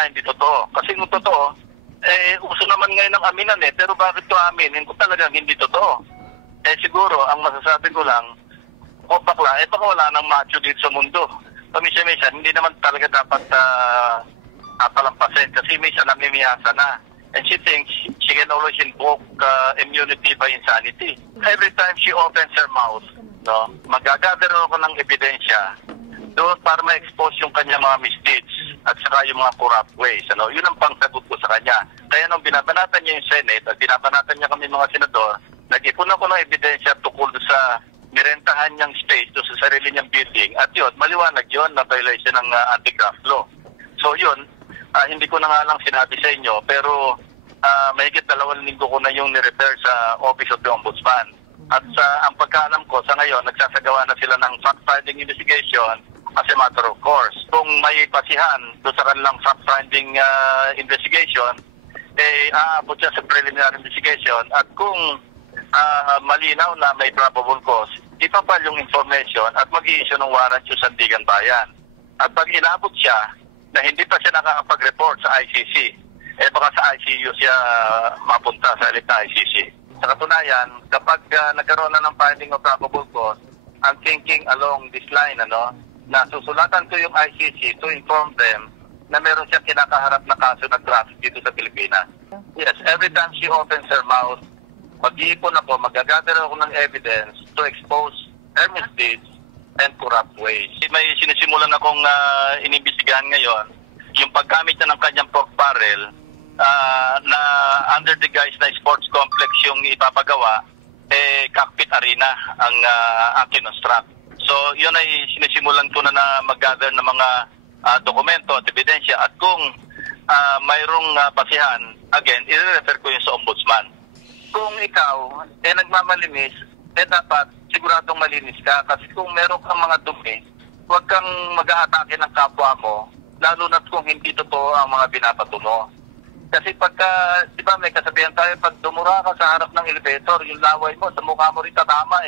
na hindi totoo. Kasi kung totoo, uso naman ngayon ng aminan pero bakit ko aminin kung talagang hindi totoo? Siguro, ang masasabi ko lang, bakla, baka wala nang macho dito sa mundo. Paminsan-minsan, hindi naman talaga dapat palampasin kasi minsan namimiyasa na. And she thinks she can always invoke immunity by insanity. Every time she opens her mouth, no, magagather ako ng ebidensya doon para ma-expose yung kanya mga misdeeds at saka yung mga corrupt ways. Ano? Yun ang pangsagot ko sa kanya. Kaya nung binabanatan niya yung Senate at binabanatan niya kami mga senador, nag-ipon ako ng ebidensya tukol sa nirentahan niyang space doon sa sarili niyang building. At yun, maliwanag yun na violation ng anti-graft law. So yun, hindi ko na nga lang sinabi sa inyo, pero mahigit 2 linggo ko na yung nirefer sa Office of the Ombudsman. At ang pagkaalam ko, sa ngayon, nagsasagawa na sila ng fact-finding investigation as a matter of course. Kung may pasihan doon sa kanilang fact-finding investigation, aabot siya sa preliminary investigation. At kung malinaw na may probable cause, ipapal yung information at mag-i-issue ng warrant yung Sandigan Bayan. At pag inabot siya, na hindi pa siya nakakapag-report sa ICC, baka sa ICU siya mapunta sa elite na ICC. Sa katunayan, kapag nagkaroon na ng finding of probable cause, I'm thinking along this line, na susulatan ko yung ICC to inform them na meron siyang kinakaharap na kaso ng traffic dito sa Pilipinas. Yes, every time she opens her mouth, mag-iipon ako, magagather ako ng evidence to expose her misdeeds and corrupt ways. May sinisimulan akong inimbestigahan ngayon, yung paggamit na ng kanyang pork barrel na under the guise na sports complex yung ipapagawa, cockpit arena ang kinonstruct. So yun ay sinisimulan ko na mag-gather ng mga dokumento at ebidensya at kung mayroong pasihan, again, i-refer ko yun sa ombudsman. Kung ikaw nagmamalinis, dapat siguradong malinis ka kasi kung meron kang mga dumi, huwag kang mag-aatake ng kapwa mo, lalo na kung hindi totoo ang mga binabato mo. Kasi pagka, di ba may kasabihan tayo, pag dumura ka sa harap ng elevator, yung laway mo, sa mukha mo rin tatama